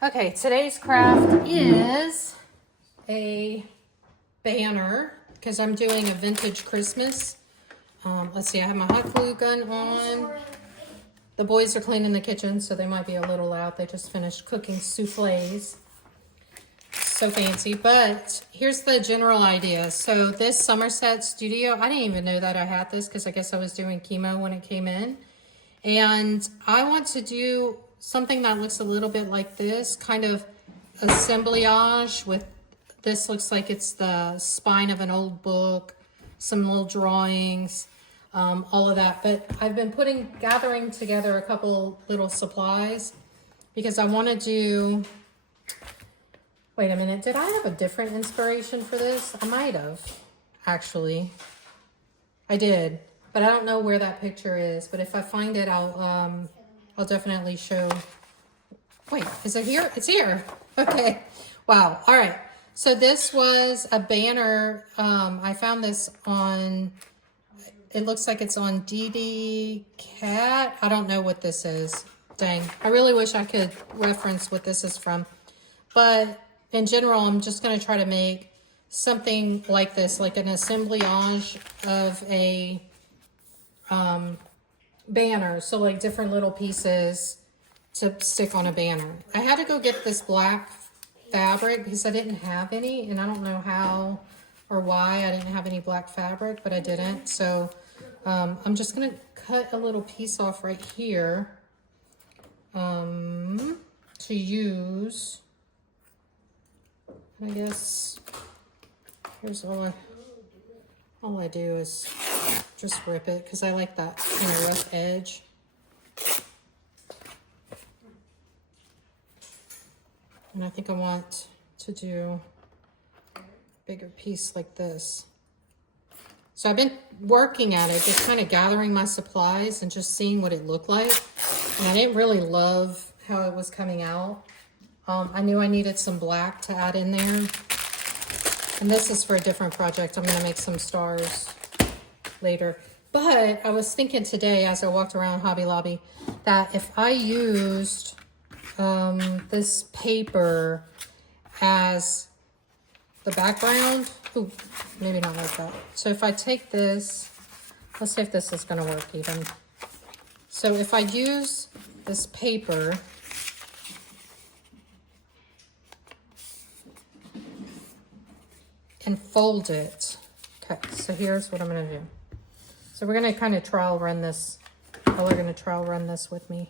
Okay, today's craft is a banner because I'm doing a vintage Christmas. Let's see, I have my hot glue gun on. The boys are cleaning the kitchen, so they might be a little loud. They just finished cooking soufflés. So fancy, but here's the general idea. So this Somerset Studio, I didn't even know that I had this because I guess I was doing chemo when it came in. And I want to do something that looks a little bit like this, kind of assemblage with, this looks like it's the spine of an old book, some little drawings, all of that. But I've been gathering together a couple little supplies because I want to do, wait a minute, did I have a different inspiration for this? I might have, actually. I did, but I don't know where that picture is. But if I find it, I'll definitely show. Wait, is it here? It's here. Okay. Wow. All right. So this was a banner. I found this on, it looks like it's on DD Cat. I don't know what this is. Dang. I really wish I could reference what this is from. But in general, I'm just going to try to make something like this, like an assemblage of a banner. So like different little pieces to stick on a banner. I had to go get this black fabric because I didn't have any, and I don't know how or why I didn't have any black fabric, but I didn't. So I'm just going to cut a little piece off right here to use. I guess here's all I do is just rip it because I like that kind of rough edge. And I think I want to do a bigger piece like this. So I've been working at it, just kind of gathering my supplies and just seeing what it looked like. And I didn't really love how it was coming out. I knew I needed some black to add in there. And this is for a different project. I'm going to make some stars later. But I was thinking today as I walked around Hobby Lobby that if I used this paper as the background, ooh, maybe not like that. So if I take this, let's see if this is going to work even. So if I use this paper, and fold it. Okay, so here's what I'm going to do. So we're going to kind of trial run this. Y'all are going to trial run this with me.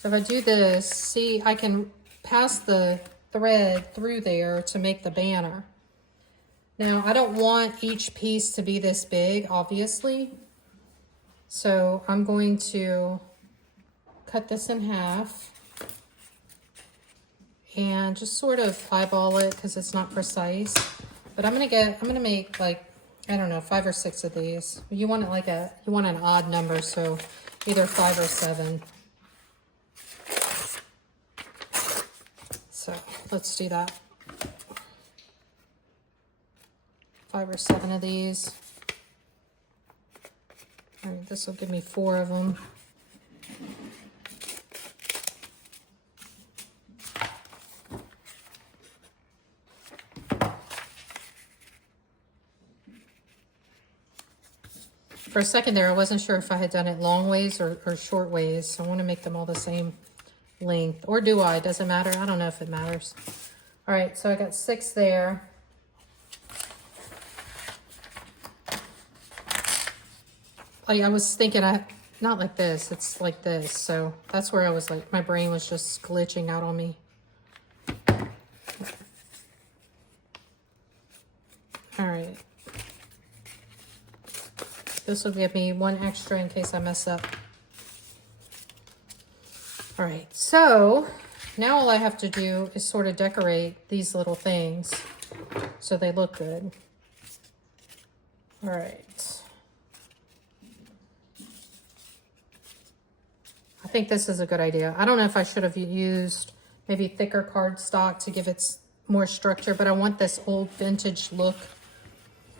So if I do this, see, I can pass the thread through there to make the banner. Now, I don't want each piece to be this big, obviously. So I'm going to cut this in half and just sort of eyeball it because it's not precise. But I'm gonna make like, I don't know, 5 or 6 of these. You want it like you want an odd number, so either 5 or 7. So let's do that. 5 or 7 of these. All right, this will give me 4 of them. For a second there, I wasn't sure if I had done it long ways or short ways. So I want to make them all the same length. Or do I? Does it matter? I don't know if it matters. All right, so I got 6 there. Like I was thinking, not like this. It's like this. So that's where I was like, my brain was just glitching out on me. All right. This will give me 1 extra in case I mess up. All right, so now all I have to do is sort of decorate these little things so they look good. All right. I think this is a good idea. I don't know if I should have used maybe thicker cardstock to give it more structure, but I want this old vintage look.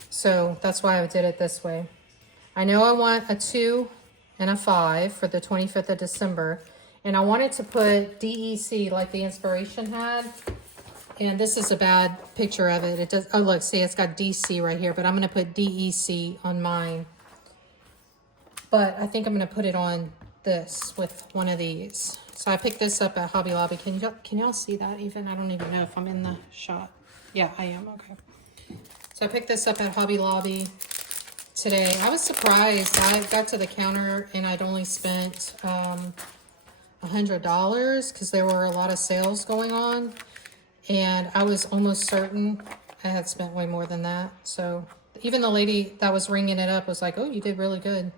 So that's why I did it this way. I know I want a 2 and a 5 for the 25th of December. And I wanted to put DEC like the inspiration had. And this is a bad picture of it. It does, oh look, see it's got DC right here, but I'm gonna put DEC on mine. But I think I'm gonna put it on this with one of these. So I picked this up at Hobby Lobby. Can y'all see that even? I don't even know if I'm in the shot. Yeah, I am, okay. So I picked this up at Hobby Lobby today. I was surprised. I got to the counter and I'd only spent $100 because there were a lot of sales going on. And I was almost certain I had spent way more than that. So even the lady that was ringing it up was like, oh, you did really good.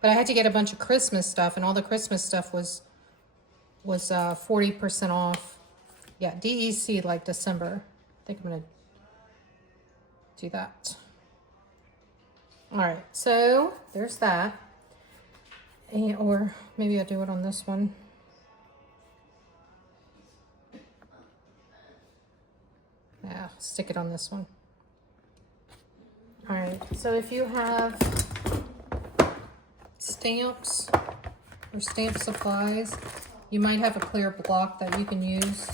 But I had to get a bunch of Christmas stuff, and all the Christmas stuff was 40% off. Yeah, DEC like December. I think I'm going to do that. All right, so there's that. And, or maybe I'll do it on this one. Yeah, stick it on this one. All right, so if you have stamps or stamp supplies, you might have a clear block that you can use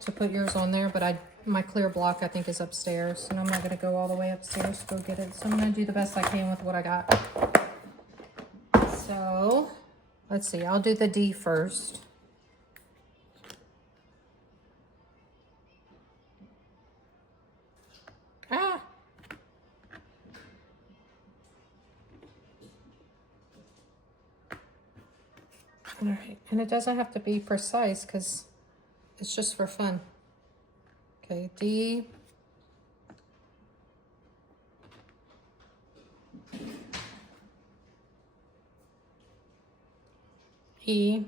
to put yours on there, but my clear block I think is upstairs, and I'm not gonna go all the way upstairs to go get it, so I'm gonna do the best I can with what I got. So let's see, I'll do the D first. All right, and it doesn't have to be precise because it's just for fun. Okay, D. E.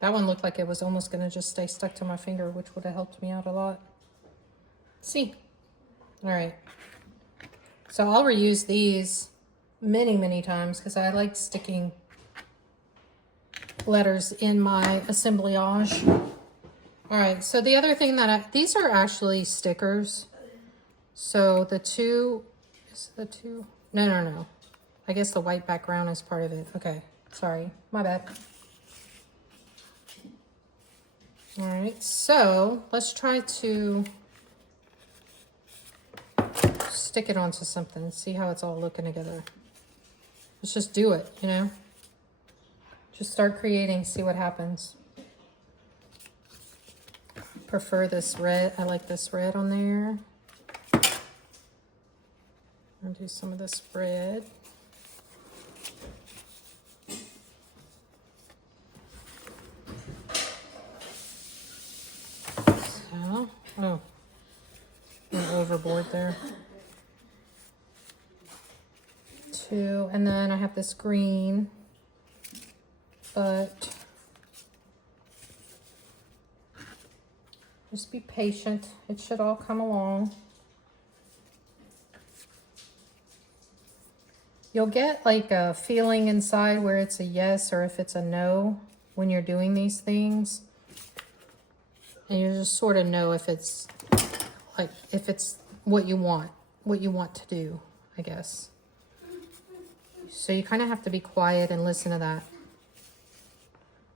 That one looked like it was almost going to just stay stuck to my finger, which would have helped me out a lot. C. All right. So I'll reuse these many, many times because I like sticking letters in my assemblage. All right, so the other thing that these are actually stickers. So the two, is the two? No. I guess the white background is part of it. Okay, sorry, my bad. All right, so let's try to stick it onto something, see how it's all looking together. Let's just do it, you know? Just start creating, see what happens. Prefer this red, I like this red on there. I'll do some of this red. So, oh, went overboard there. Two, and then I have this green, but just be patient. It should all come along. You'll get like a feeling inside where it's a yes or if it's a no when you're doing these things. And you just sort of know if it's like, if it's what you want to do, I guess. So you kind of have to be quiet and listen to that.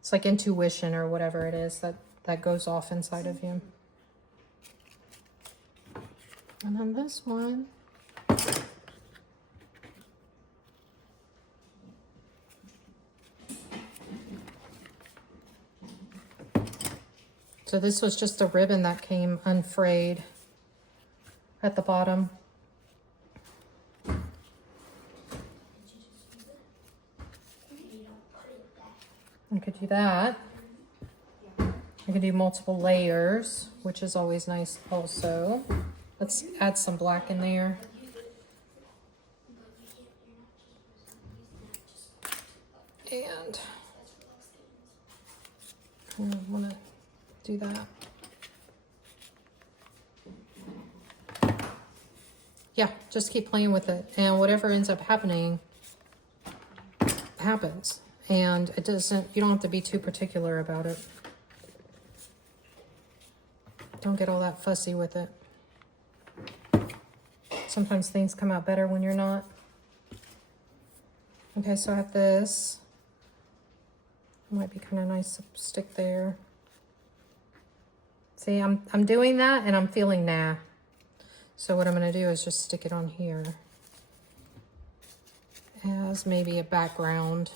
It's like intuition or whatever it is that goes off inside of you. And then this one. So this was just a ribbon that came unfrayed at the bottom. I could do that. I could do multiple layers, which is always nice also. Let's add some black in there. And I want to do that. Yeah, just keep playing with it. And whatever ends up happening, happens. And it doesn't, you don't have to be too particular about it. Don't get all that fussy with it. sometimes things come out better when you're not. Okay, so I have this. Might be kind of nice to stick there. See, I'm doing that and I'm feeling nah. So what I'm going to do is just stick it on here as maybe a background.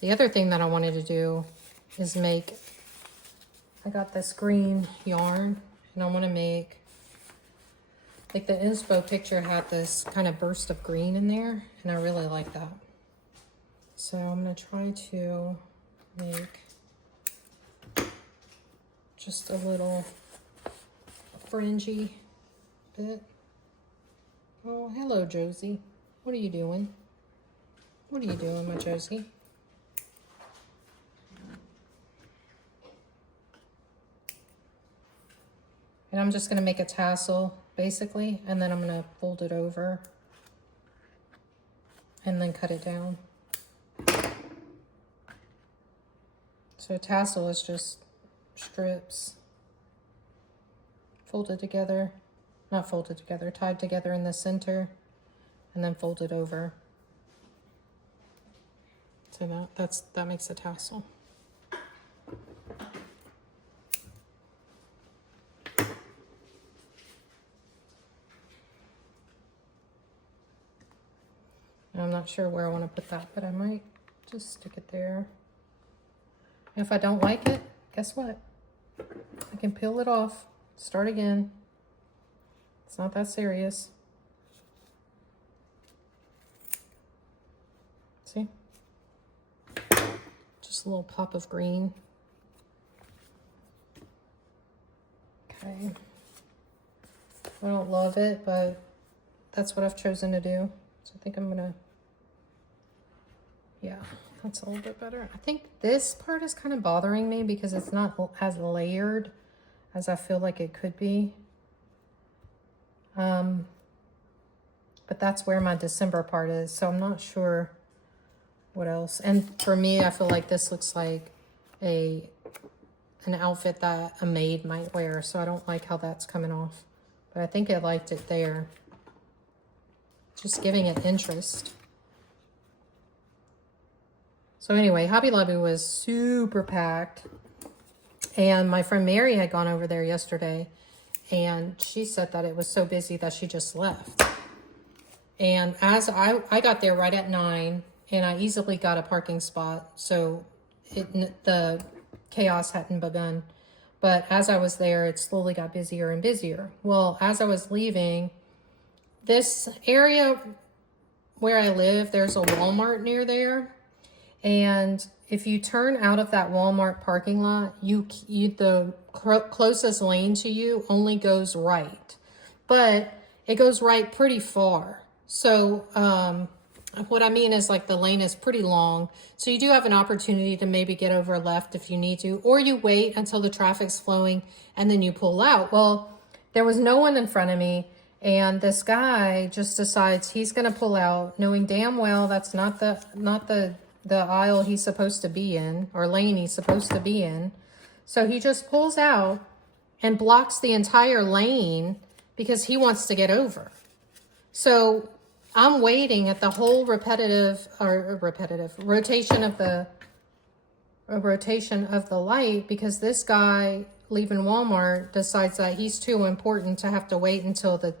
The other thing that I wanted to do is make, I got this green yarn and I want to make, like the inspo picture had this kind of burst of green in there and I really like that. So I'm going to try to make just a little fringy bit. Oh, hello, Josie. What are you doing? What are you doing, my Josie? And I'm just going to make a tassel, basically, and then I'm going to fold it over and then cut it down. So a tassel is just strips folded together, not folded together, tied together in the center and then folded over. So that makes a tassel. I'm not sure where I want to put that, but I might just stick it there. If I don't like it, guess what? I can peel it off, start again. It's not that serious. See? Just a little pop of green. Okay. I don't love it, but that's what I've chosen to do. So I think I'm gonna, yeah, that's a little bit better. I think this part is kind of bothering me because it's not as layered as I feel like it could be. But that's where my December part is, so I'm not sure what else. And for me, I feel like this looks like an outfit that a maid might wear, so I don't like how that's coming off. But I think I liked it there. Just giving it interest. So anyway, Hobby Lobby was super packed. And my friend Mary had gone over there yesterday. And she said that it was so busy that she just left. And as I got there right at 9. And I easily got a parking spot. So the chaos hadn't begun. But as I was there, it slowly got busier and busier. Well, as I was leaving, this area where I live, there's a Walmart near there. And if you turn out of that Walmart parking lot, the closest lane to you only goes right. But it goes right pretty far. So what I mean is like the lane is pretty long. So you do have an opportunity to maybe get over left if you need to. Or you wait until the traffic's flowing and then you pull out. Well, there was no one in front of me. And this guy just decides he's going to pull out, knowing damn well that's not the aisle he's supposed to be in, or lane he's supposed to be in. So he just pulls out and blocks the entire lane because he wants to get over. So I'm waiting at the whole rotation of the light because this guy leaving Walmart decides that he's too important to have to wait until the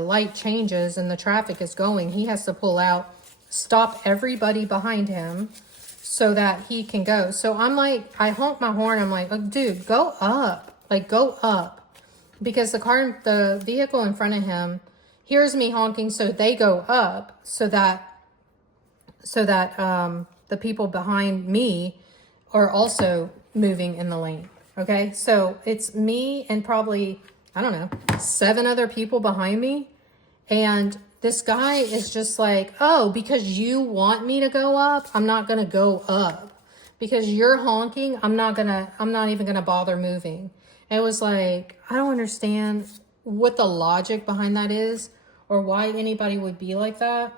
light changes and the traffic is going. He has to pull out, stop everybody behind him so that he can go. So I'm like, I honk my horn. I'm like, oh, dude, go up. Like, go up. Because the vehicle in front of him hears me honking, so they go up so that the people behind me are also moving in the lane. Okay, so it's me and probably, I don't know, 7 other people behind me. And this guy is just like, oh, because you want me to go up, I'm not going to go up. Because you're honking, I'm not even going to bother moving. And it was like, I don't understand what the logic behind that is or why anybody would be like that.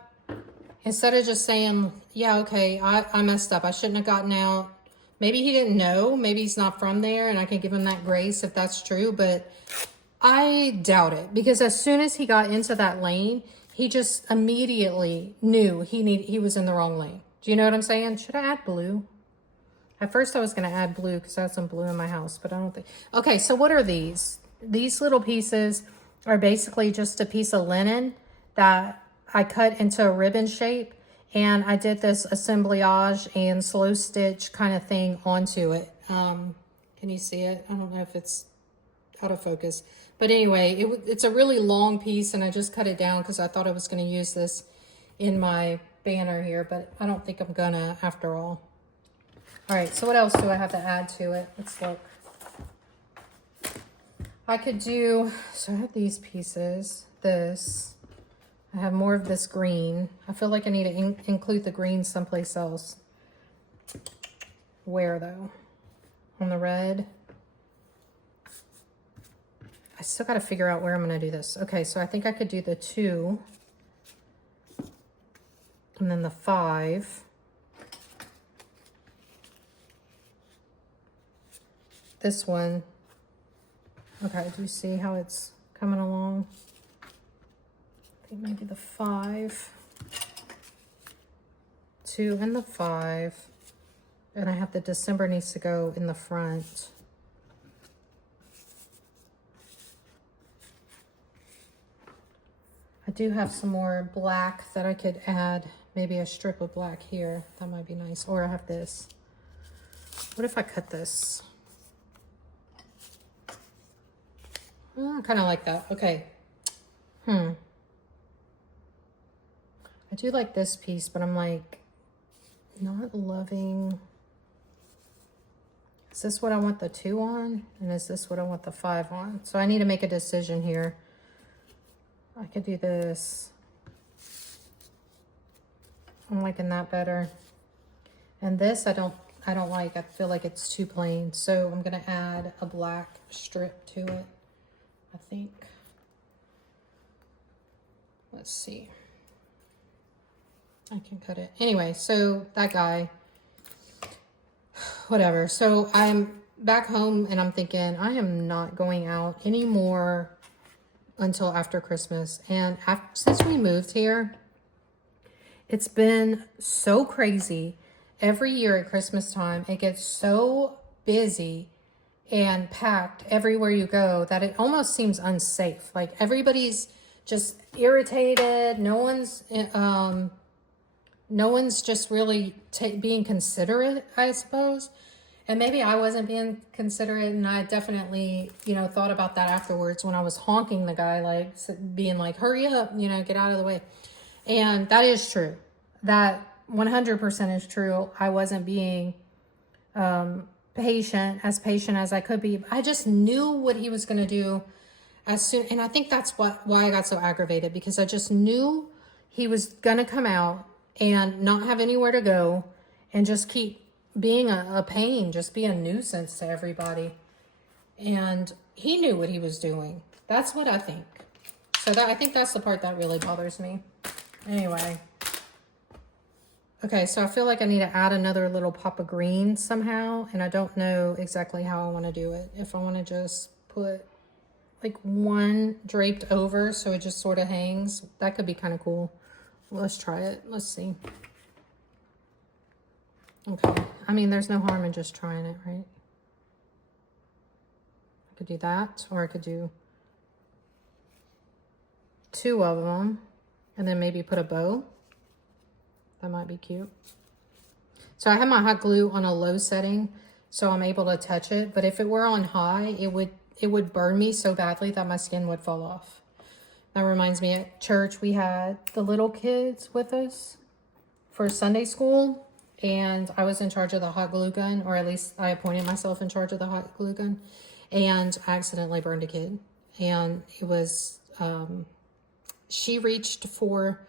Instead of just saying, yeah, okay, I messed up. I shouldn't have gotten out. Maybe he didn't know. Maybe he's not from there, and I can give him that grace if that's true. But I doubt it, because as soon as he got into that lane, he just immediately knew he was in the wrong lane. Do you know what I'm saying? Should I add blue? At first I was going to add blue because I have some blue in my house, but I don't think. Okay, so what are these? These little pieces are basically just a piece of linen that I cut into a ribbon shape, and I did this assemblage and slow stitch kind of thing onto it. Can you see it? I don't know if it's out of focus, but anyway, it's a really long piece, and I just cut it down because I thought I was going to use this in my banner here, but I don't think I'm gonna after all. All right, so what else do I have to add to it? Let's look. I could do, so I have these pieces, this. I have more of this green. I feel like I need to include the green someplace else. Where though? On the red. I still got to figure out where I'm going to do this. Okay, so I think I could do the 2. And then the 5. This one. Okay, do you see how it's coming along? I think maybe the 5. 2 and the 5. And I have the December needs to go in the front. I do have some more black that I could add. Maybe a strip of black here. That might be nice. Or I have this. What if I cut this? I kind of like that. Okay. I do like this piece, but I'm like not loving. Is this what I want the 2 on? And is this what I want the 5 on? So I need to make a decision here. I could do this. I'm liking that better. And this I don't like. I feel like it's too plain. So I'm gonna add a black strip to it, I think. Let's see. I can cut it. Anyway, so that guy, whatever. So I'm back home and I'm thinking I am not going out anymore until after Christmas. And since we moved here, it's been so crazy. Every year at Christmas time, it gets so busy and packed everywhere you go that it almost seems unsafe. Like everybody's just irritated. No one's just really being considerate, I suppose. And maybe I wasn't being considerate, and I definitely, thought about that afterwards when I was honking the guy, like being like, hurry up, get out of the way. And that is true. That 100% is true. I wasn't being patient as I could be. I just knew what he was going to do as soon. And I think that's why I got so aggravated, because I just knew he was going to come out and not have anywhere to go and just keep being a pain, just be a nuisance to everybody. And he knew what he was doing. That's what I think. So I think that's the part that really bothers me. Anyway. Okay, so I feel like I need to add another little pop of green somehow, and I don't know exactly how I want to do it. If I want to just put like one draped over so it just sort of hangs, that could be kind of cool. Let's try it. Let's see. Okay, I mean, there's no harm in just trying it, right? I could do that, or I could do 2 of them and then maybe put a bow. That might be cute. So I have my hot glue on a low setting, so I'm able to touch it. But if it were on high, it would burn me so badly that my skin would fall off. That reminds me, at church, we had the little kids with us for Sunday school. And I was in charge of the hot glue gun, or at least I appointed myself in charge of the hot glue gun. And I accidentally burned a kid. And it was, she reached for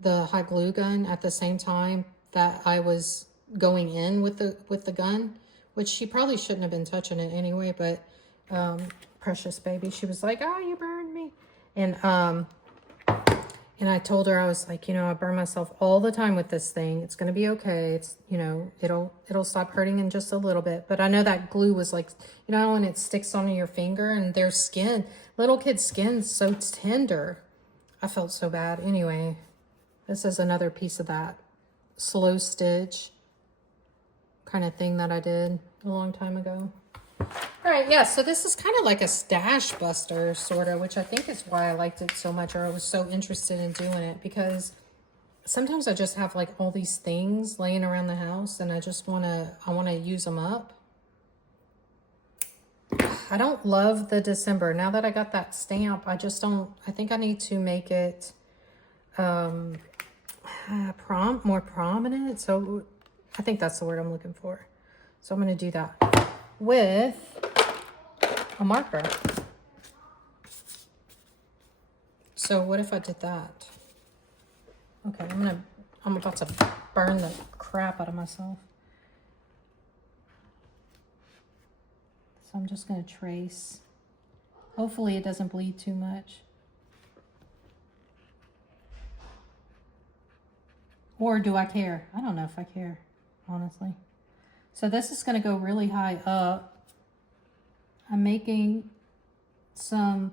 the hot glue gun at the same time that I was going in with the gun, which she probably shouldn't have been touching it anyway, but precious baby, she was like, oh, you burned me. And And I told her, I was like, you know, I burn myself all the time with this thing. It's going to be okay. It's, you know, it'll stop hurting in just a little bit. But I know that glue was like, you know, when it sticks onto your finger and their skin, little kids' skin's so tender. I felt so bad. Anyway, this is another piece of that slow stitch kind of thing that I did a long time ago. All right, yeah, so this is kind of like a stash buster, sort of, which I think is why I liked it so much, or I was so interested in doing it, because sometimes I just have like all these things laying around the house and I want to use them up. I don't love the December. Now that I got that stamp, I just don't, I think I need to make it more prominent. So I think that's the word I'm looking for. So I'm going to do that with a marker. So what if I did that? Okay, I'm about to burn the crap out of myself. So I'm just going to trace. Hopefully it doesn't bleed too much. Or do I care? I don't know if I care, honestly. So this is going to go really high up. I'm making some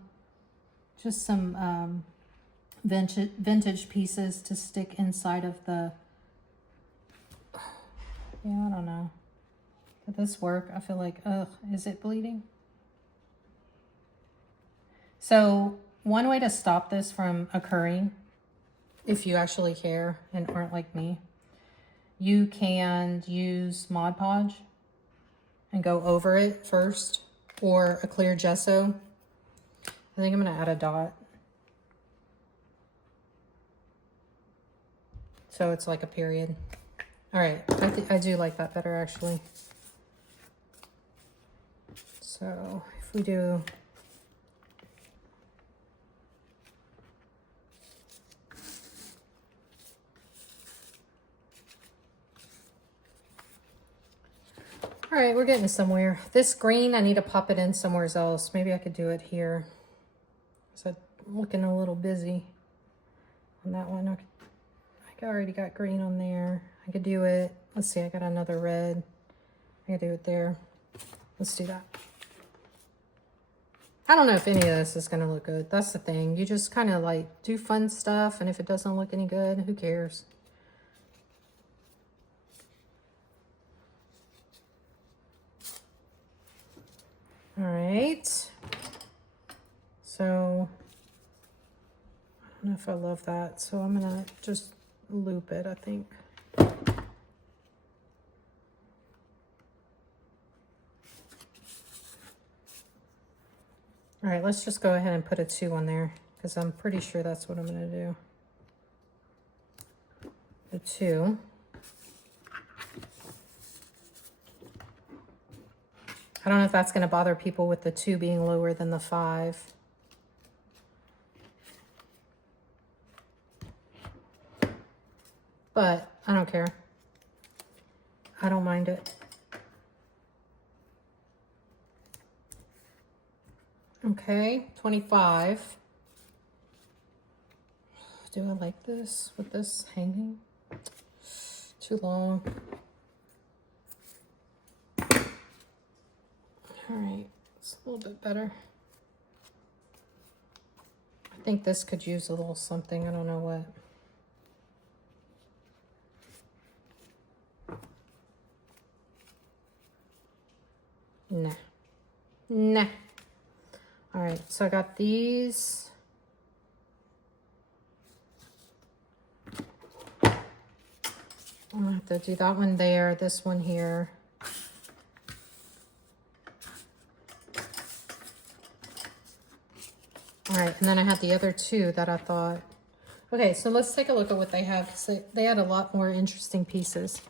vintage pieces to stick inside of the, yeah, I don't know. Did this work? I feel like, ugh, is it bleeding? So one way to stop this from occurring, if you actually care and aren't like me, you can use Mod Podge and go over it first, or a clear gesso. I think I'm going to add a dot. So it's like a period. All right, I do like that better, actually. So if we do, all right, we're getting somewhere. This green, I need to pop it in somewhere else. Maybe I could do it here. So I'm looking a little busy on that one. I already got green on there. I could do it. Let's see, I got another red. I could do it there. Let's do that. I don't know if any of this is going to look good. That's the thing. You just kind of like do fun stuff, and if it doesn't look any good, who cares? All right. So I don't know if I love that. So I'm going to just loop it, I think. All right, let's just go ahead and put a 2 on there, because I'm pretty sure that's what I'm going to do. The 2. I don't know if that's going to bother people with the 2 being lower than the 5. But I don't care. I don't mind it. Okay, 25. Do I like this with this hanging? Too long. All right, it's a little bit better. I think this could use a little something. I don't know what. Nah. Nah. All right, so I got these. I'll have to do that one there, this one here. All right, and then I had the other 2 that I thought. Okay, so let's take a look at what they have. So they had a lot more interesting pieces.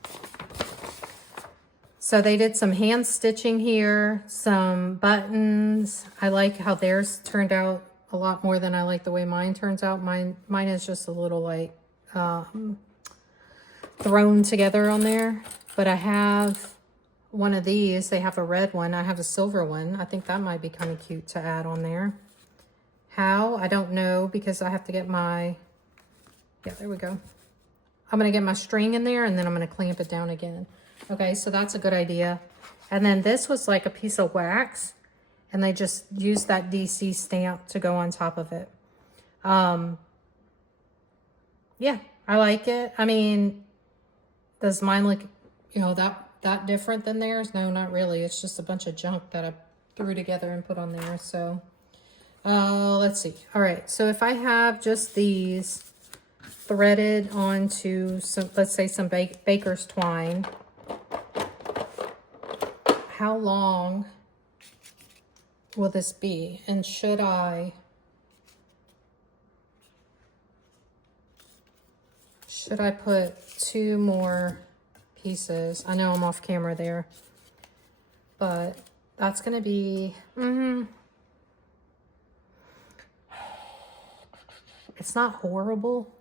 So they did some hand stitching here, some buttons. I like how theirs turned out a lot more than I like the way mine turns out. Mine is just a little like thrown together on there. But I have one of these. They have a red one. I have a silver one. I think that might be kind of cute to add on there. How? I don't know, because I have to get my Yeah, there we go. I'm going to get my string in there and then I'm going to clamp it down again. Okay, so that's a good idea. And then this was like a piece of wax and they just used that DC stamp to go on top of it. Yeah, I like it. I mean, does mine look, you know, that different than theirs? No, not really. It's just a bunch of junk that I threw together and put on there. So, let's see. All right, so if I have just these threaded onto some, let's say some baker's twine, how long will this be? And should I put 2 more pieces? I know I'm off camera there, but that's gonna be, it's not horrible.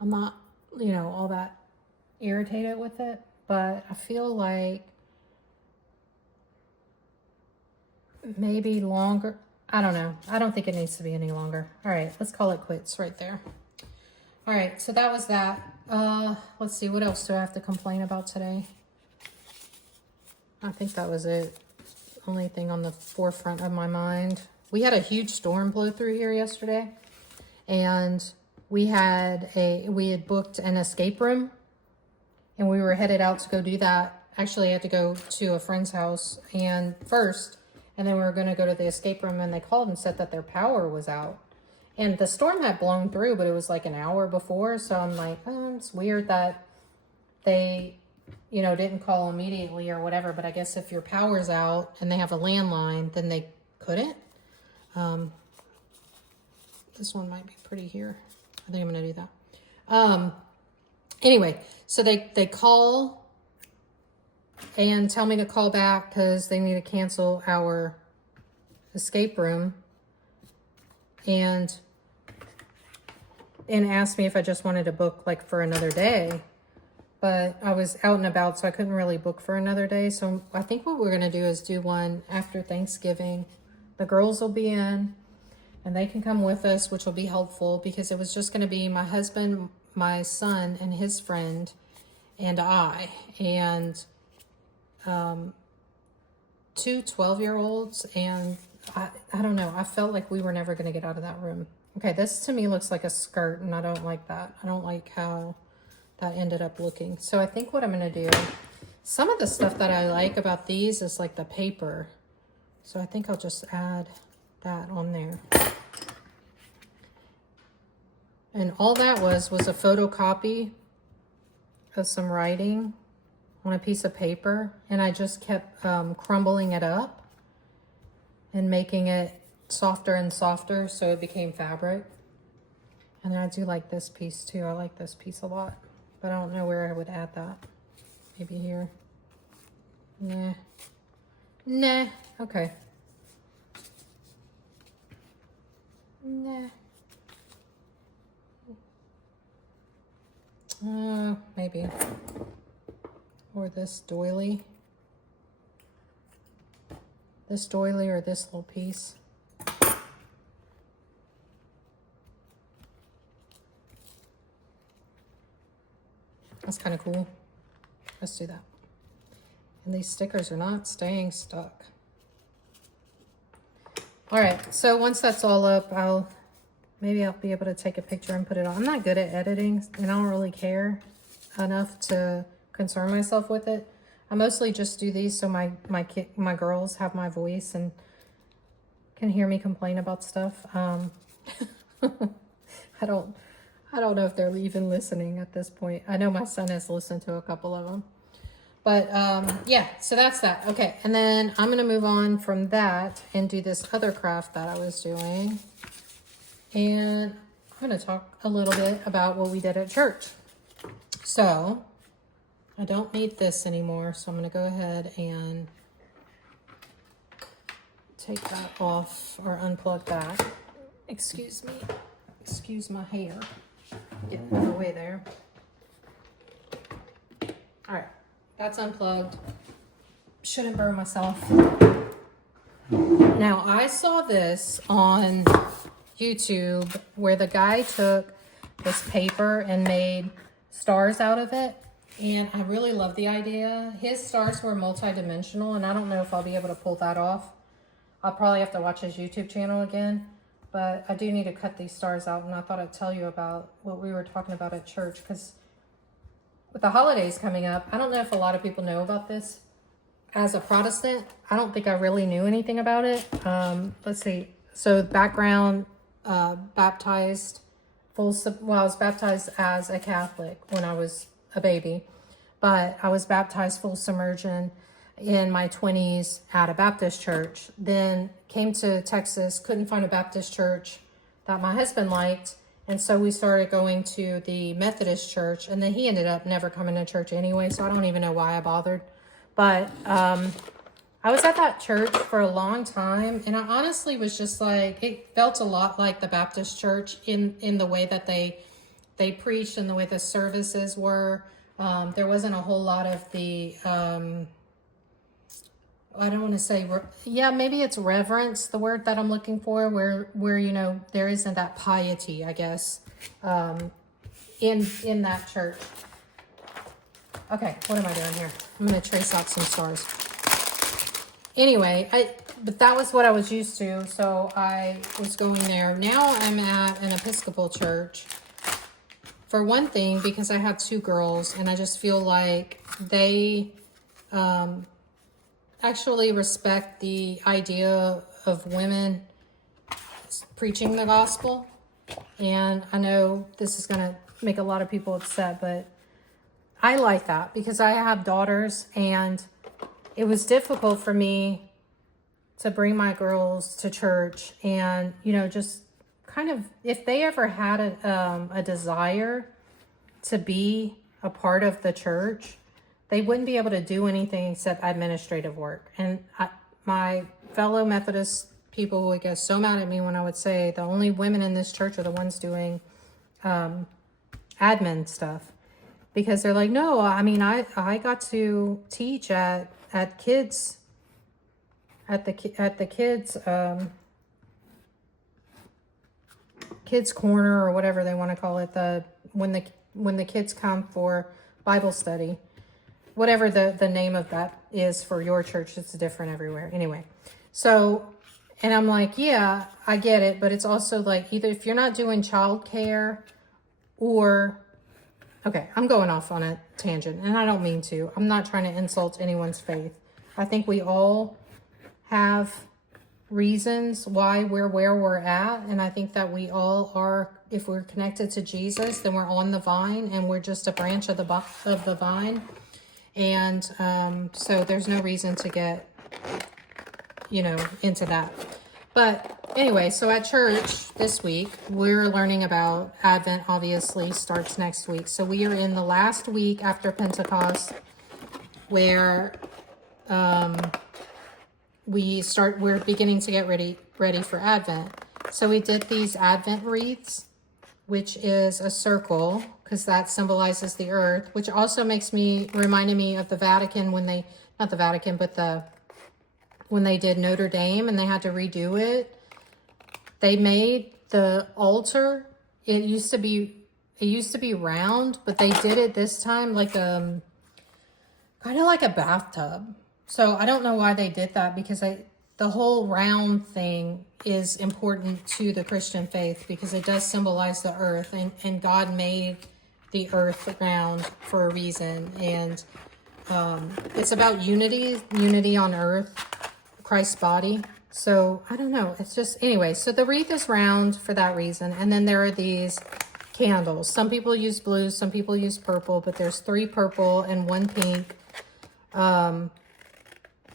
I'm not, you know, all that irritated with it, but I feel like maybe longer. I don't know. I don't think it needs to be any longer. All right, let's call it quits right there. All right, so that was that. Let's see, what else do I have to complain about today? I think that was it. Only thing on the forefront of my mind. We had a huge storm blow through here yesterday, and we had booked an escape room, and we were headed out to go do that. Actually, I had to go to a friend's house and then we were going to go to the escape room, and they called and said that their power was out. And the storm had blown through, but it was like an hour before. So I'm like, oh, it's weird that they, you know, didn't call immediately or whatever. But I guess if your power's out and they have a landline, then they couldn't. This one might be pretty here. I think I'm going to do that. Anyway, so they call and tell me to call back because they need to cancel our escape room. And asked me if I just wanted to book like for another day, but I was out and about, so I couldn't really book for another day. So I think what we're going to do is do one after Thanksgiving. The girls will be in and they can come with us, which will be helpful because it was just going to be my husband, my son and his friend and I, and 2 12-year-olds. And I don't know. I felt like we were never going to get out of that room. Okay, this to me looks like a skirt, and I don't like that. I don't like how that ended up looking. So I think what I'm going to do, some of the stuff that I like about these is like the paper. So I think I'll just add that on there. And all that was a photocopy of some writing on a piece of paper. And I just kept crumbling it up and making it softer and softer so it became fabric. And then I do like this piece too. I like this piece a lot, but I don't know where I would add that. Maybe here. Nah. Okay. Nah. Maybe. Or this doily. This doily or this little piece. That's kind of cool. Let's do that. And these stickers are not staying stuck. All right, so once that's all up, maybe I'll be able to take a picture and put it on. I'm not good at editing, and I don't really care enough to concern myself with it. I mostly just do these so my girls have my voice and can hear me complain about stuff. I don't know if they're even listening at this point. I know my son has listened to a couple of them. But yeah, so that's that. Okay, and then I'm going to move on from that and do this other craft that I was doing. And I'm going to talk a little bit about what we did at church. So I don't need this anymore, so I'm going to go ahead and take that off or unplug that. Excuse me. Excuse my hair. Getting in the way there. All right, that's unplugged. Shouldn't burn myself. Now, I saw this on YouTube where the guy took this paper and made stars out of it. And I really love the idea. His stars were multi-dimensional, and I don't know if I'll be able to pull that off. I'll probably have to watch his YouTube channel again. But I do need to cut these stars out, and I thought I'd tell you about what we were talking about at church, because with the holidays coming up, I don't know if a lot of people know about this. As a Protestant, I don't think I really knew anything about it. Let's see. So background, baptized, I was baptized as a Catholic when I was a baby, but I was baptized full submersion in my 20s at a Baptist church. Then came to Texas, couldn't find a Baptist church that my husband liked. And so we started going to the Methodist church, and then he ended up never coming to church anyway. So I don't even know why I bothered. But I was at that church for a long time, and I honestly was just like, it felt a lot like the Baptist church in the way that they preached and the way the services were. There wasn't a whole lot of the, I don't want to say, maybe it's reverence, the word that I'm looking for, where you know, there isn't that piety, I guess, in that church. Okay, what am I doing here? I'm going to trace out some stars. Anyway, but that was what I was used to, so I was going there. Now I'm at an Episcopal church. For one thing, because I have two girls, and I just feel like they actually respect the idea of women preaching the gospel. And I know this is going to make a lot of people upset, but I like that because I have daughters, and it was difficult for me to bring my girls to church, and, you know, just kind of, if they ever had a desire to be a part of the church, they wouldn't be able to do anything except administrative work. And my fellow Methodist people would get so mad at me when I would say the only women in this church are the ones doing admin stuff. Because they're like, no, I mean, I got to teach at kids, at the kids, kids corner, or whatever they want to call it, when the kids come for Bible study, whatever the name of that is for your church, it's different everywhere. Anyway, so, and I'm like, yeah, I get it, but it's also like, either if you're not doing childcare or, okay, I'm going off on a tangent, and I don't mean to. I'm not trying to insult anyone's faith. I think we all have reasons why we're where we're at, and I think that we all are, if we're connected to Jesus, then we're on the vine, and we're just a branch of the vine. And so there's no reason to get, you know, into that. But anyway, so at church this week, we're learning about Advent, obviously, starts next week. So we are in the last week after Pentecost, where we're beginning to get ready for Advent. So we did these Advent wreaths, which is a circle, because that symbolizes the earth, which also reminded me of the Vatican when they did Notre Dame and they had to redo it. They made the altar, it used to be round, but they did it this time like kind of like a bathtub. So I don't know why they did that, because the whole round thing is important to the Christian faith, because it does symbolize the earth, and God made the earth round for a reason. And it's about unity on earth, Christ's body. So I don't know, it's just, anyway, so the wreath is round for that reason. And then there are these candles. Some people use blue, some people use purple, but there's 3 purple and 1 pink.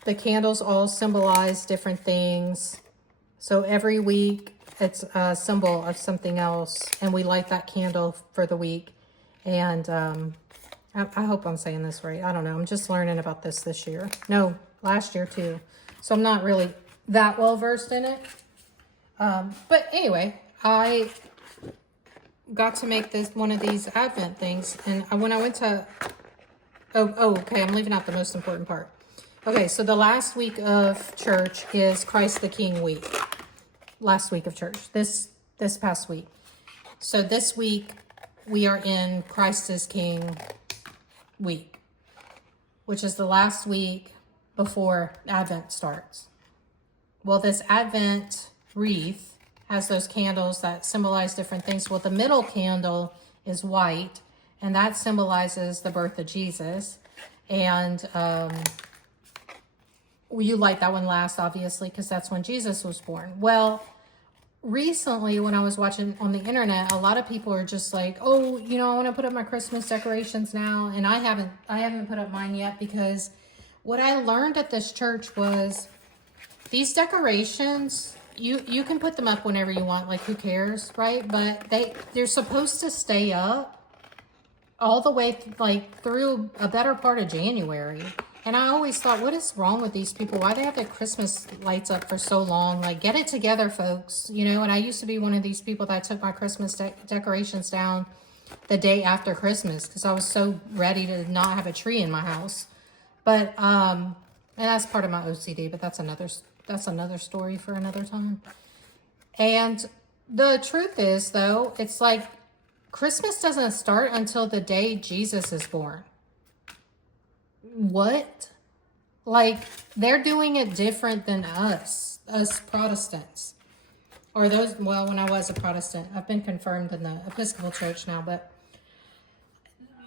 The candles all symbolize different things. So every week it's a symbol of something else, and we light that candle for the week. And I hope I'm saying this right. I don't know. I'm just learning about this year. No, last year too. So I'm not really that well versed in it. But anyway, I got to make one of these Advent things. And when I went to, okay, I'm leaving out the most important part. Okay, so the last week of church is Christ the King week. Last week of church, this past week. So this week, we are in Christ is King week, which is the last week before Advent starts. Well, this Advent wreath has those candles that symbolize different things. Well, the middle candle is white, and that symbolizes the birth of Jesus. And you light that one last, obviously, because that's when Jesus was born. Well, recently when I was watching on the internet, a lot of people are just like, oh, you know, I want to put up my Christmas decorations now. And I haven't put up mine yet, because what I learned at this church was these decorations, you can put them up whenever you want, like who cares, right? But they're supposed to stay up all the way like through a better part of January. And I always thought, what is wrong with these people? Why do they have their Christmas lights up for so long? Like, get it together, folks. You know, and I used to be one of these people that took my Christmas decorations down the day after Christmas because I was so ready to not have a tree in my house. But, and that's part of my OCD, but that's another story for another time. And the truth is, though, it's like Christmas doesn't start until the day Jesus is born. What? Like, they're doing it different than us Protestants. Or those, well, when I was a Protestant, I've been confirmed in the Episcopal Church now, but,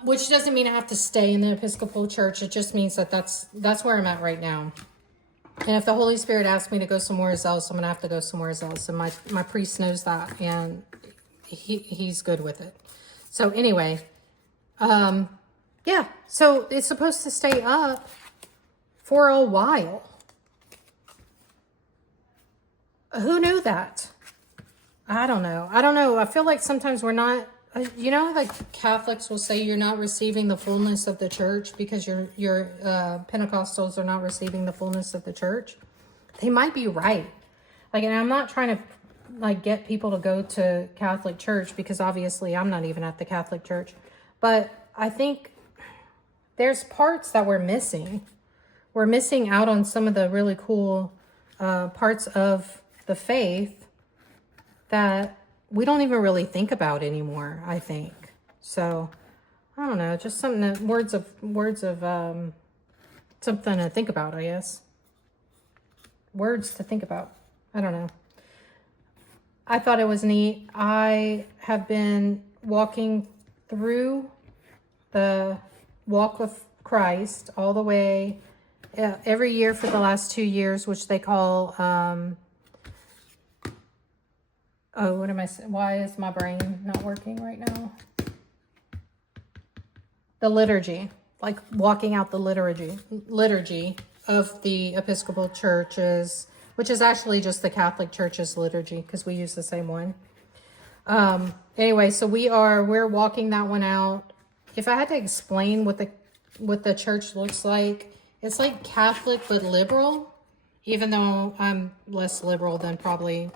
which doesn't mean I have to stay in the Episcopal Church. It just means that that's where I'm at right now. And if the Holy Spirit asks me to go somewhere else, I'm going to have to go somewhere else. And my priest knows that, and he's good with it. So anyway, yeah, so it's supposed to stay up for a while. Who knew that? I don't know. I feel like sometimes we're not, you know, like Catholics will say you're not receiving the fullness of the church because your Pentecostals are not receiving the fullness of the church. They might be right. Like, and I'm not trying to like get people to go to Catholic church because obviously I'm not even at the Catholic church. But I think there's parts that we're missing. We're missing out on some of the really cool parts of the faith that we don't even really think about anymore, I think. So, I don't know, just something that, words of something to think about, I guess. Words to think about. I don't know. I thought it was neat. I have been walking through the Walk with Christ all the way every year for the last 2 years, which they call, oh, what am I saying? Why is my brain not working right now? The liturgy, like walking out the liturgy of the Episcopal churches, which is actually just the Catholic Church's liturgy because we use the same one. Anyway, so we're walking that one out. If I had to explain what the church looks like, it's like Catholic but liberal, even though I'm less liberal than probably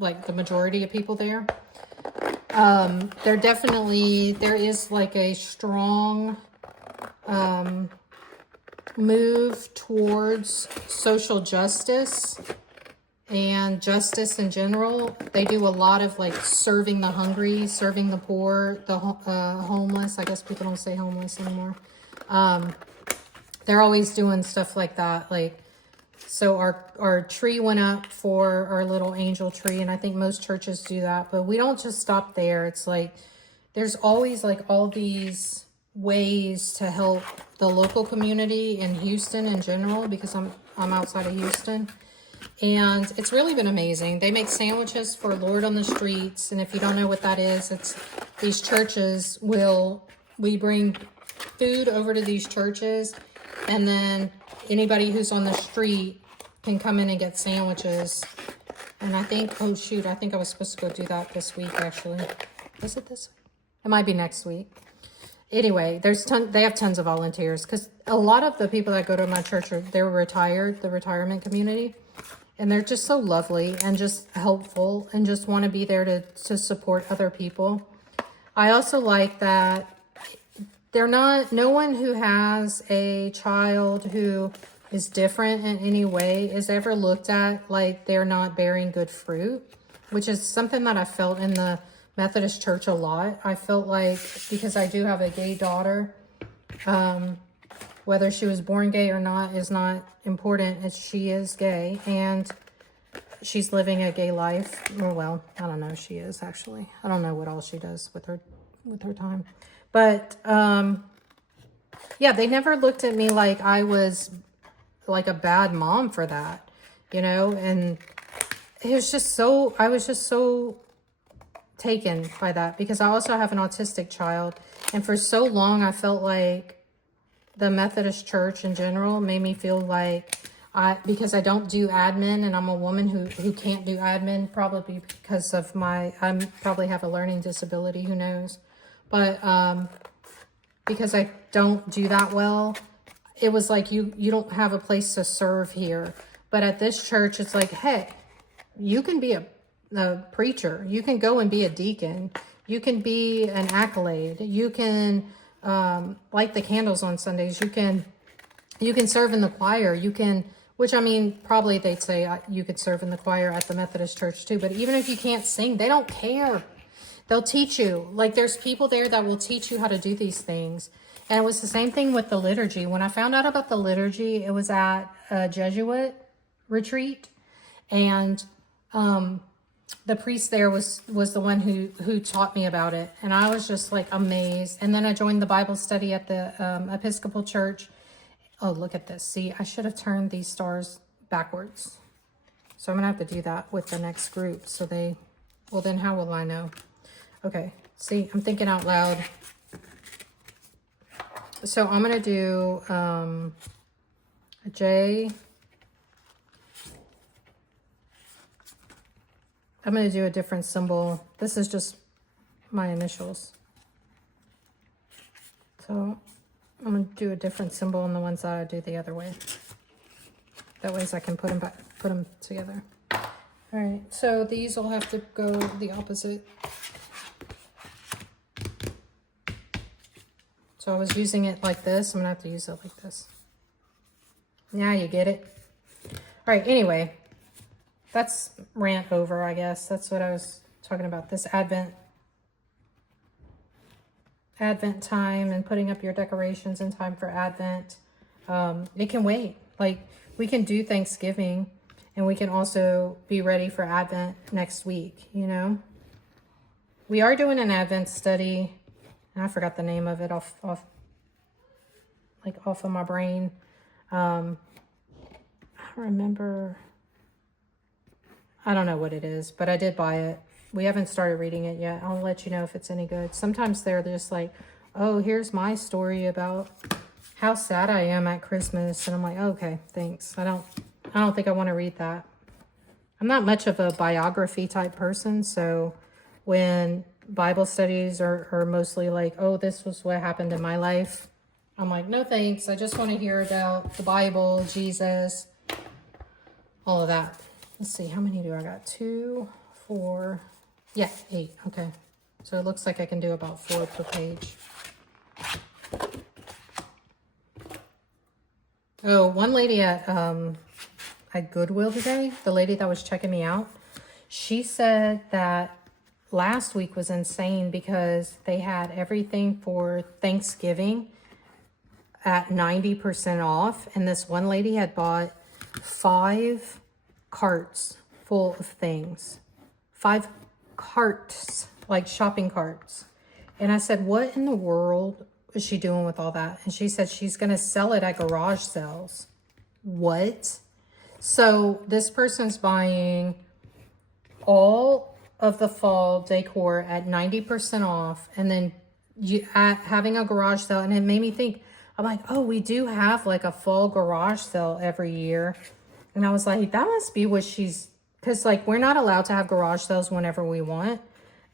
like the majority of people there. There is like a strong move towards social justice and justice in general. They do a lot of like serving the hungry, serving the poor, the homeless. I guess people don't say homeless anymore. They're always doing stuff like that. Like, so our tree went up for our little angel tree, and I think most churches do that, but we don't just stop there. It's like there's always like all these ways to help the local community in Houston in general, because I'm outside of Houston. And it's really been amazing. They make sandwiches for Lord on the Streets. And if you don't know what that is, it's these churches we bring food over to these churches. And then anybody who's on the street can come in and get sandwiches. And I think, oh shoot, I think I was supposed to go do that this week actually. Is it this week? It might be next week. Anyway, they have tons of volunteers because a lot of the people that go to my church they're retired, the retirement community. And they're just so lovely and just helpful and just want to be there to support other people. I also like that no one who has a child who is different in any way is ever looked at like they're not bearing good fruit, which is something that I felt in the Methodist church a lot. I felt like, because I do have a gay daughter, whether she was born gay or not is not important. She is gay, and she's living a gay life. Well, I don't know if she is, actually. I don't know what all she does with her time. But, yeah, they never looked at me like I was like a bad mom for that, you know? And it was just so, I was just so taken by that, because I also have an autistic child. And for so long, I felt like the Methodist church in general made me feel like because I don't do admin, and I'm a woman who can't do admin, probably because of I probably have a learning disability, who knows. But because I don't do that well, it was like, you don't have a place to serve here. But at this church, it's like, hey, you can be a preacher. You can go and be a deacon. You can be an accolade. You can light the candles on Sundays. You can serve in the choir. You can, which, I mean, probably they'd say you could serve in the choir at the Methodist church too. But even if you can't sing, they don't care. They'll teach you. Like, there's people there that will teach you how to do these things. And it was the same thing with the liturgy. When I found out about the liturgy, it was at a Jesuit retreat. And the priest there was the one who taught me about it. And I was just like amazed. And then I joined the Bible study at the Episcopal Church. Oh, look at this. See, I should have turned these stars backwards. So I'm going to have to do that with the next group. So well, then how will I know? Okay. See, I'm thinking out loud. So I'm going to do a J. I'm going to do a different symbol. This is just my initials. So I'm going to do a different symbol on the ones that I do the other way. That way I can put them together. All right, so these will have to go the opposite. So I was using it like this. I'm going to have to use it like this. Now you get it. All right, anyway. That's rant over, I guess. That's what I was talking about. This Advent time and putting up your decorations in time for Advent. It can wait. Like, we can do Thanksgiving, and we can also be ready for Advent next week, you know? We are doing an Advent study. I forgot the name of it off of my brain. I don't remember. I don't know what it is, but I did buy it. We haven't started reading it yet. I'll let you know if it's any good. Sometimes they're just like, oh, here's my story about how sad I am at Christmas. And I'm like, okay, thanks. I don't think I want to read that. I'm not much of a biography type person. So when Bible studies are mostly like, oh, this was what happened in my life, I'm like, no, thanks. I just want to hear about the Bible, Jesus, all of that. Let's see, how many do I got? 2, 4, yeah, 8. Okay. So it looks like I can do about 4 per page. Oh, one lady at Goodwill today, the lady that was checking me out, she said that last week was insane because they had everything for Thanksgiving at 90% off. And this one lady had bought 5 carts full of things. 5 carts, like shopping carts. And I said, what in the world is she doing with all that? And she said she's going to sell it at garage sales. What? So this person's buying all of the fall decor at 90% off, and then having a garage sale. And it made me think, I'm like, oh, we do have like a fall garage sale every year. And I was like, that must be what she's, because like we're not allowed to have garage sales whenever we want.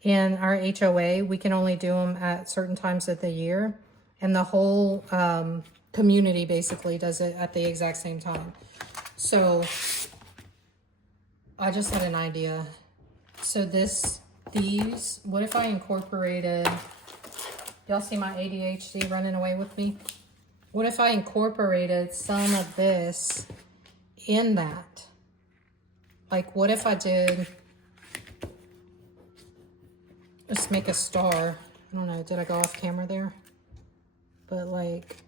In our HOA, we can only do them at certain times of the year. And the whole community basically does it at the exact same time. So I just had an idea. So these, what if I incorporated, y'all see my ADHD running away with me? What if I incorporated some of this in that? Like, what if I did Let's make a star. I don't know, did I go off camera there? But like,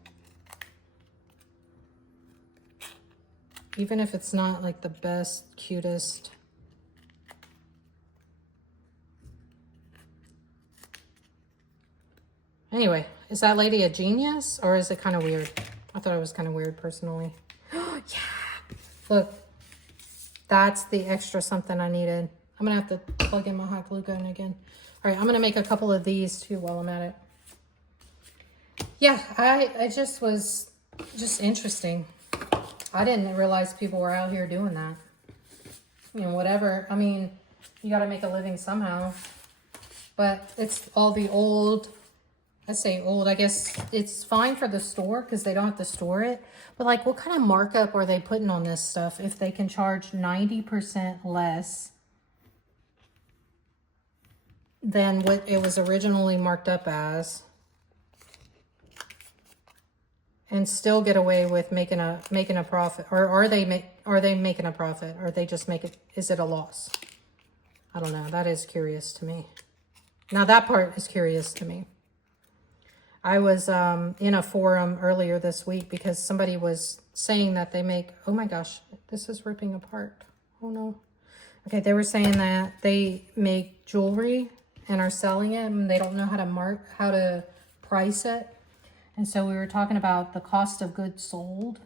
even if it's not like the best, cutest. Anyway, is that lady a genius or is it kind of weird? I thought it was kind of weird personally. Yeah. Look, that's the extra something I needed. I'm going to have to plug in my hot glue gun again. All right, I'm going to make a couple of these too while I'm at it. Yeah, I just was just interesting. I didn't realize people were out here doing that. You know, whatever. I mean, you got to make a living somehow. But it's all the old, I say old, I guess it's fine for the store because they don't have to store it. But like, what kind of markup are they putting on this stuff if they can charge 90% less than what it was originally marked up as? And still get away with making a profit, or are they making a profit, or they just make it? Is it a loss? I don't know. That is curious to me. Now that part is curious to me. I was in a forum earlier this week because somebody was saying that they make. Oh my gosh, this is ripping apart. Oh no. Okay, they were saying that they make jewelry and are selling it, and they don't know how to price it. And so we were talking about the cost of goods sold.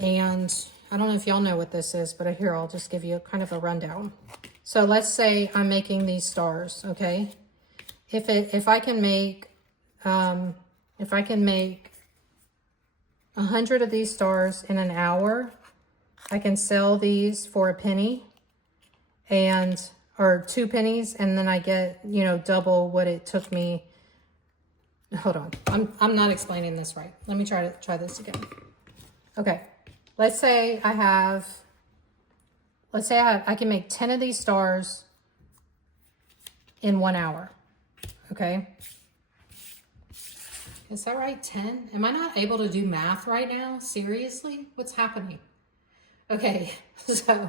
And I don't know if y'all know what this is, but here, I'll just give you kind of a rundown. So let's say I'm making these stars, okay? If I can make 100 of these stars in an hour, I can sell these for a penny or 2 pennies, and then I get, you know, double what it took me. Hold on. I'm not explaining this right. Let me try this again. Okay. Let's say I can make 10 of these stars in 1 hour. Okay. Is that right? 10? Am I not able to do math right now? Seriously? What's happening? Okay. So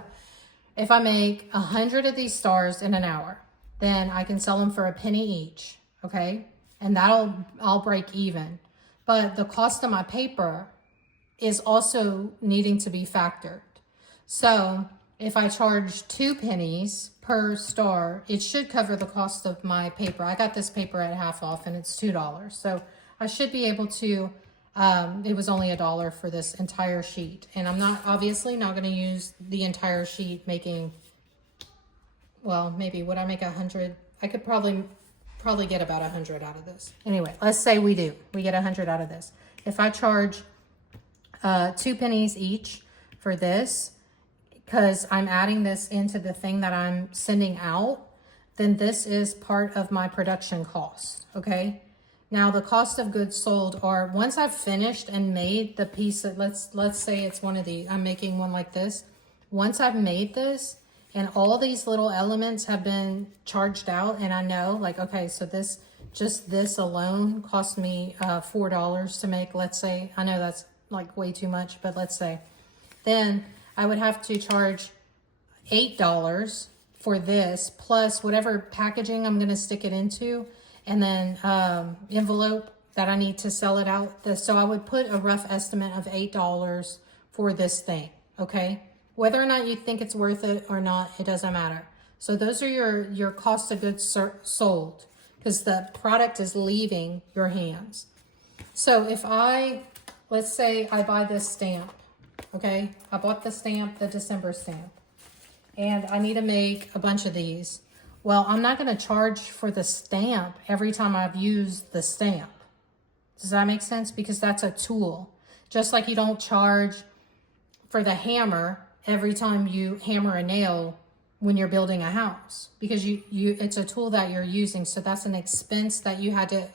if I make 100 of these stars in an hour, then I can sell them for a penny each. Okay. And I'll break even. But the cost of my paper is also needing to be factored. So if I charge 2 pennies per star, it should cover the cost of my paper. I got this paper at half off and it's $2. So I should be able to, it was only $1 for this entire sheet. And I'm obviously not gonna use the entire sheet making, well, maybe would I make 100? I could probably get about 100 out of this. Anyway, let's say we get 100 out of this. If I charge 2 pennies each for this, because I'm adding this into the thing that I'm sending out, then this is part of my production cost, okay? Now the cost of goods sold are, once I've finished and made the piece that, let's say it's one of these, I'm making one like this. Once I've made this, and all these little elements have been charged out, and I know, like, okay, so this alone cost me $4 to make, let's say. I know that's like way too much, but let's say. Then I would have to charge $8 for this, plus whatever packaging I'm going to stick it into, and then envelope that I need to sell it out. So I would put a rough estimate of $8 for this thing, okay? Whether or not you think it's worth it or not, it doesn't matter. So those are your cost of goods sold, because the product is leaving your hands. So if let's say I buy this stamp, okay? I bought the stamp, the December stamp, and I need to make a bunch of these. Well, I'm not going to charge for the stamp every time I've used the stamp. Does that make sense? Because that's a tool. Just like you don't charge for the hammer every time you hammer a nail when you're building a house, because it's a tool that you're using. So that's an expense that you had to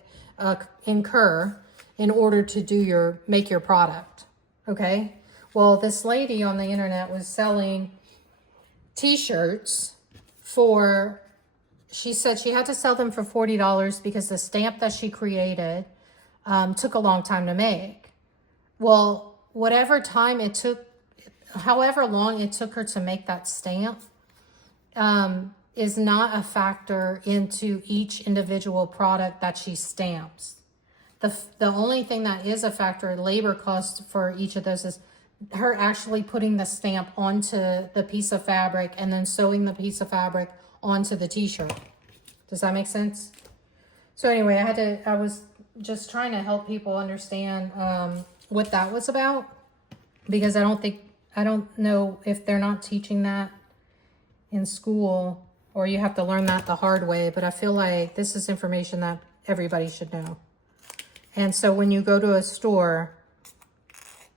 incur in order to make your product. Okay. Well, this lady on the internet was selling t-shirts she said she had to sell them for $40 because the stamp that she created took a long time to make. Well, however long it took her to make that stamp, is not a factor into each individual product that she stamps. The only thing that is a factor, labor cost for each of those, is her actually putting the stamp onto the piece of fabric and then sewing the piece of fabric onto the t-shirt. Does that make sense? So anyway, I was just trying to help people understand what that was about, because I don't know if they're not teaching that in school, or you have to learn that the hard way, but I feel like this is information that everybody should know. And so when you go to a store,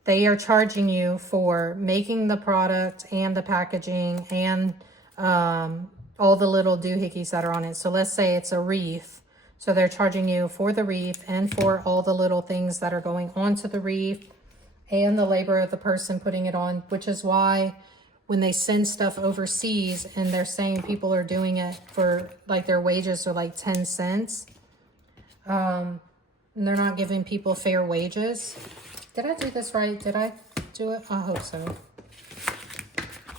they are charging you for making the product and the packaging and all the little doohickeys that are on it. So let's say it's a wreath. So they're charging you for the wreath and for all the little things that are going onto the wreath and the labor of the person putting it on, which is why when they send stuff overseas and they're saying people are doing it for, like, their wages are like 10 cents, and they're not giving people fair wages. Did I do this right? Did I do it? I hope so.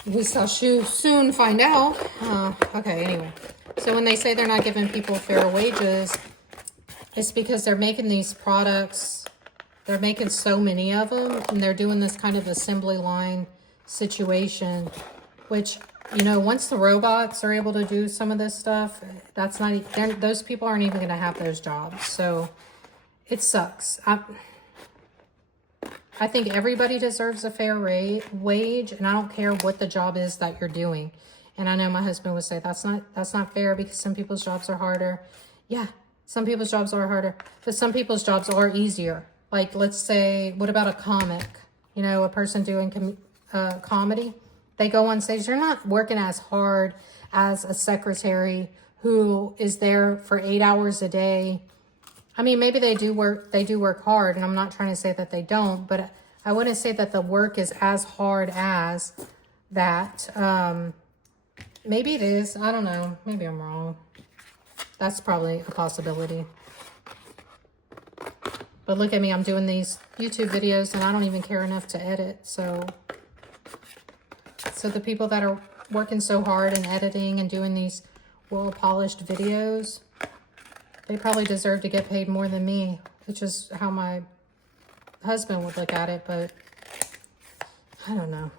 At least I'll soon find out. Okay, anyway. So when they say they're not giving people fair wages, it's because they're making these products, they're making so many of them, and they're doing this kind of assembly line situation, which, you know, once the robots are able to do some of this stuff, that's not, those people aren't even going to have those jobs. So it sucks. I think everybody deserves a fair wage, and I don't care what the job is that you're doing. And I know my husband would say that's not fair because some people's jobs are harder. Yeah, some people's jobs are harder, but some people's jobs are easier. Like, let's say, what about a comic? You know, a person doing comedy. They go on stage. They're not working as hard as a secretary who is there for 8 hours a day. I mean, maybe they do work hard, and I'm not trying to say that they don't, but I wouldn't say that the work is as hard as that. Maybe it is. I don't know. Maybe I'm wrong. That's probably a possibility. But look at me. I'm doing these YouTube videos, and I don't even care enough to edit. So the people that are working so hard and editing and doing these well-polished videos, they probably deserve to get paid more than me, which is how my husband would look at it, but I don't know.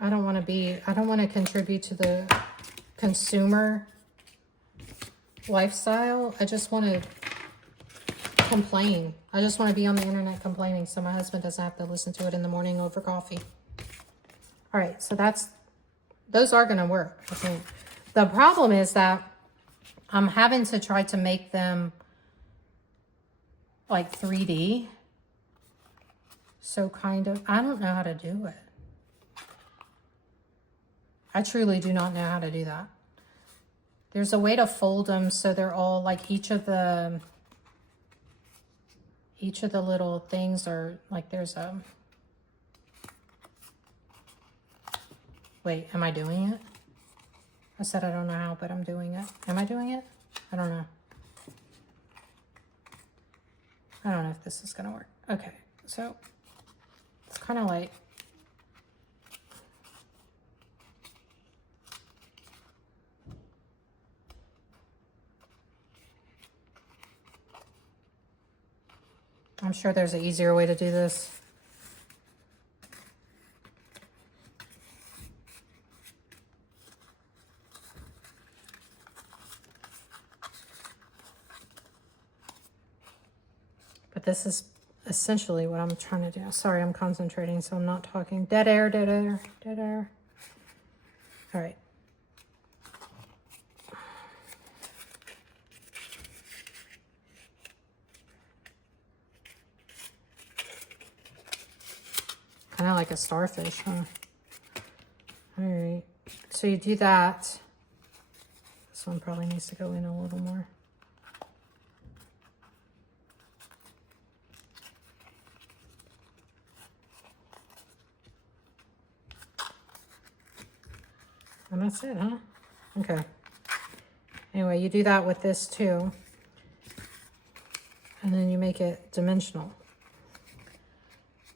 I don't want to contribute to the consumer lifestyle. I just want to complain. I just want to be on the internet complaining so my husband doesn't have to listen to it in the morning over coffee. All right, so those are going to work, I think. The problem is that I'm having to try to make them like 3D. So kind of, I don't know how to do it. I truly do not know how to do that. There's a way to fold them so they're all like each of the little things are like, there's a, wait, am I doing it? I said I don't know how, but I'm doing it. Am I doing it? I don't know. I don't know if this is going to work. Okay, so it's kind of like, I'm sure there's an easier way to do this. But this is essentially what I'm trying to do. Sorry, I'm concentrating, so I'm not talking. Dead air, dead air, dead air. All right. Kind of like a starfish, huh? All right. So you do that. This one probably needs to go in a little more. And that's it, huh? Okay. Anyway, you do that with this too. And then you make it dimensional.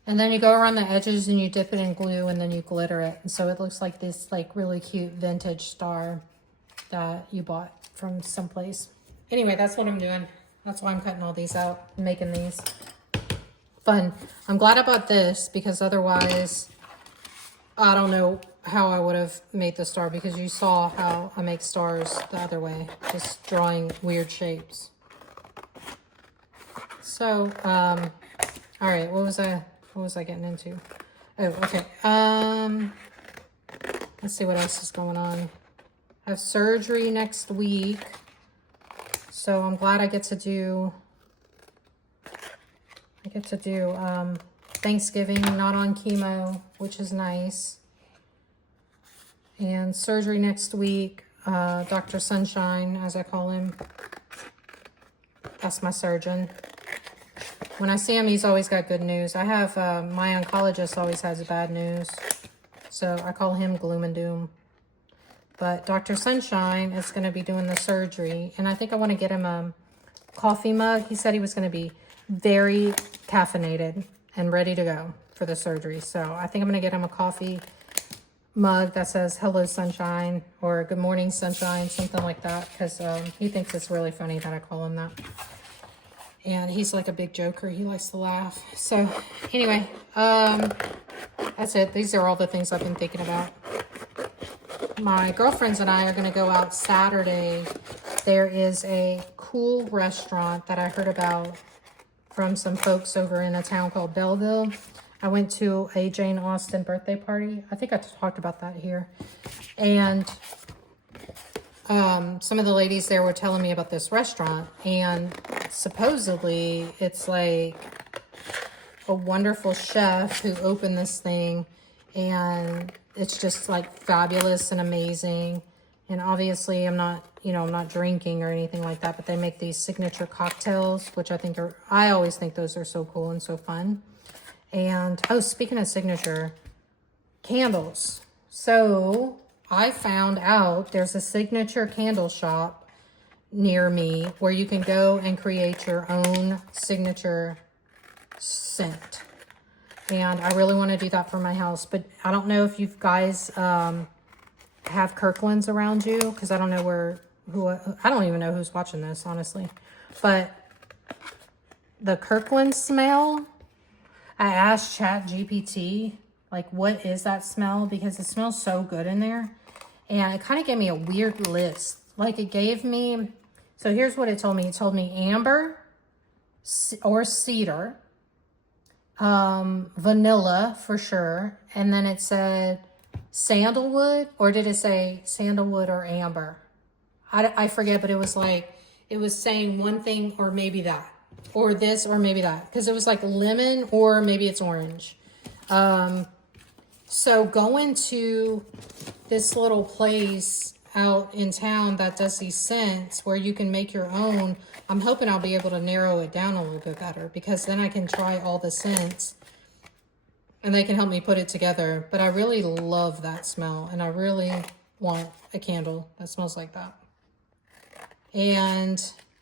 And then you go around the edges and you dip it in glue and then you glitter it. And so it looks like this like really cute vintage star that you bought from someplace. Anyway, that's what I'm doing. That's why I'm cutting all these out and making these. Fun. I'm glad I bought this because otherwise I don't know how I would have made the star, because you saw how I make stars the other way, just drawing weird shapes. So, all right, what was I getting into? Oh, okay. Let's see what else is going on. I have surgery next week, so I'm glad I get to do Thanksgiving, not on chemo, which is nice. And surgery next week, Dr. Sunshine, as I call him. That's my surgeon. When I see him, he's always got good news. I have, my oncologist always has bad news. So I call him gloom and doom. But Dr. Sunshine is going to be doing the surgery. And I think I want to get him a coffee mug. He said he was going to be very caffeinated and ready to go for the surgery. So I think I'm going to get him a coffee mug that says hello sunshine or good morning sunshine, something like that, because he thinks it's really funny that I call him that. And he's like a big joker. He likes to laugh. So anyway, that's it. These are all the things I've been thinking about. My girlfriends and I are going to go out Saturday. There is a cool restaurant that I heard about from some folks over in a town called Belleville. I went to a Jane Austen birthday party. I think I talked about that here. And some of the ladies there were telling me about this restaurant. And supposedly it's like a wonderful chef who opened this thing. And it's just like fabulous and amazing. And obviously I'm not drinking or anything like that, but they make these signature cocktails, which I always think those are so cool and so fun. And, oh, speaking of signature, candles. So I found out there's a signature candle shop near me where you can go and create your own signature scent. And I really want to do that for my house, but I don't know if you guys have Kirkland's around you, because I don't know I don't even know who's watching this, honestly. But the Kirkland smell, I asked ChatGPT, like, what is that smell? Because it smells so good in there. And it kind of gave me a weird list. Like, it gave me, so here's what it told me. It told me amber or cedar, vanilla for sure. And then it said sandalwood, or did it say sandalwood or amber? I forget, but it was like, it was saying one thing or maybe that, or this or maybe that, because it was like lemon or maybe it's orange. So going to this little place out in town that does these scents where you can make your own, I'm hoping I'll be able to narrow it down a little bit better, because then I can try all the scents and they can help me put it together. But I really love that smell, and I really want a candle that smells like that. And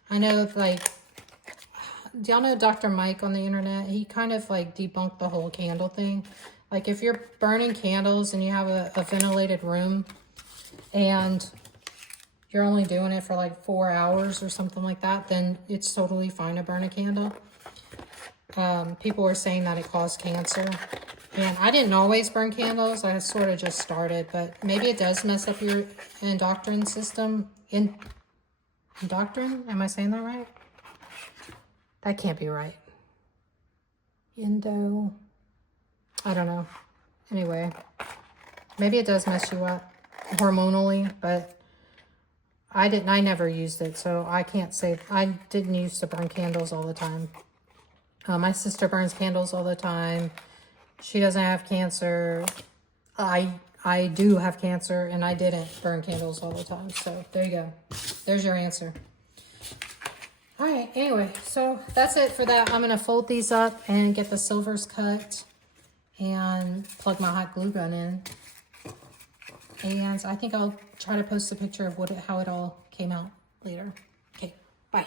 I know, like, do y'all know Dr. Mike on the internet? He kind of like debunked the whole candle thing. Like, if you're burning candles and you have a ventilated room and you're only doing it for like 4 hours or something like that, then it's totally fine to burn a candle. People were saying that it caused cancer. And I didn't always burn candles. I sort of just started, but maybe it does mess up your endocrine system. Endocrine? Am I saying that right? That can't be right. I don't know. Anyway, maybe it does mess you up hormonally, but I never used it, so I can't say. I didn't used to burn candles all the time. My sister burns candles all the time. She doesn't have cancer. I do have cancer, and I didn't burn candles all the time. So there you go. There's your answer. All right, anyway, so that's it for that. I'm going to fold these up and get the silvers cut and plug my hot glue gun in. And I think I'll try to post a picture of how it all came out later. Okay, bye.